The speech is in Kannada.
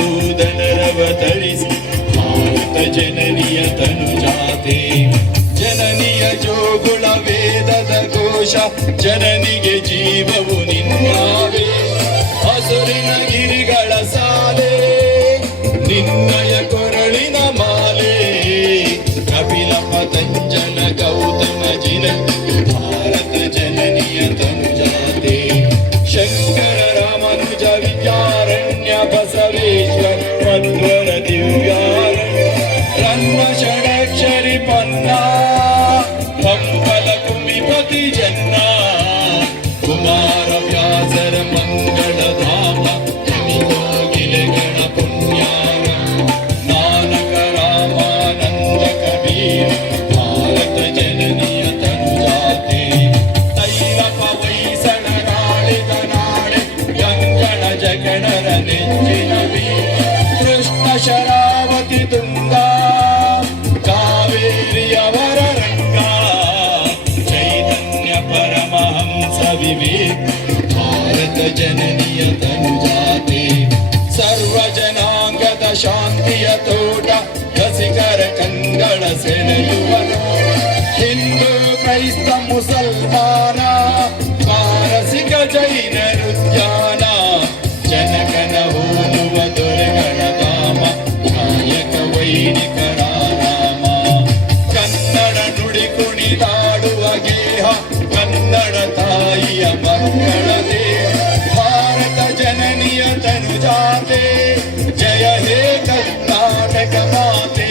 ಮಧುಸೂದನರವತರಿಸಿ ಭಾರತ ಜನನಿಯ ತನುಜಾತೆ. ಜನನಿಯ ಜೋಗುಳ ವೇದದ ಘೋಷ, ಜನನಿಗೆ ಜೀವವು ನಿನ್ನಾವೇ. ಹಸುರಿನ ಗಿರಿಗಳ ಸಾಲೆ, ನಿನ್ನಯ ಕೊರಳಿನ ಮಾಲೆ. ಕಪಿಲ ಪತಂಜಲ ಗೌತಮ ಜಿನ ಭಾರತ ಜನನಿಯ ತನುಜಾತೆ. ಶಂಕರ ರಾಮನುಜ ವಿದ್ಯಾರಣ್ಯ ಬಸವೇಶ್ವರ ಮಧ್ವರ ದಿವ್ಯಾರಣ್ಯ ರನ್ನ ಷಡಕ್ಷರಿ ಪನ್ನ ಪಂಪಲ ಕುಮಿಪತಿ ಜನ್ನ. ಕುಮಾರ ವ್ಯಾಸರ ಮಂಗಳ ಧಾಮ ಕೋಗಿಲೆಗಳ ಪುಣ್ಯಾನ. ನಾನಕ ರಾಮಾನಂದ ಕಬೀರ ಭಾರತ ಜನನಿಯ ತನುಜಾತೆ. ತೈಲಪ ವೈಸಳ ನಾಳಿದ ನಾಳೆ ಗಂಗಣ ಜಗಣರ ನೆಂಚಿನ ಕೃಷ್ಣ ಶರಾವತಿ ತುಂಗ ಕಾವೇರಿಯವರ ರಂಗ. ಚೈತನ್ಯ ಪರಮಹಂಸ ವಿವೇಕ ಭಾರತ ಜನನಿಯ ತನುಜಾತೆ. ಸರ್ವ ಜನಾಂಗದ ಶಾಂತಿಯ ತೋಟ, ರಸಿಕರ ಕಂಗಳ ಸೆಳೆಯುವ ಹಿಂದೂ ಕ್ರೈಸ್ತ ಮುಸಲ್ಮಾನ, ಪಾರಸಿಕ ಜೈನರು ಧ್ಯಾನ. ಜನಕನ ಹೋಲುವ ದೊರೆಗಳ ಧಾಮ, ನಾಯಕ ವೈದಿಕರ ರಾಮ. ಕನ್ನಡ ನುಡಿ ಕುಣಿದಾಡುವ ಗೇಹ, ಕನ್ನಡ ತಾಯಿಯ ಮಕ್ಕಳ ದೇಹ. ಭಾರತ ಜನನಿಯ ತನುಜಾತೆ, ಜಯ ಹೇ ಕರ್ನಾಟಕ ಮಾತೆ.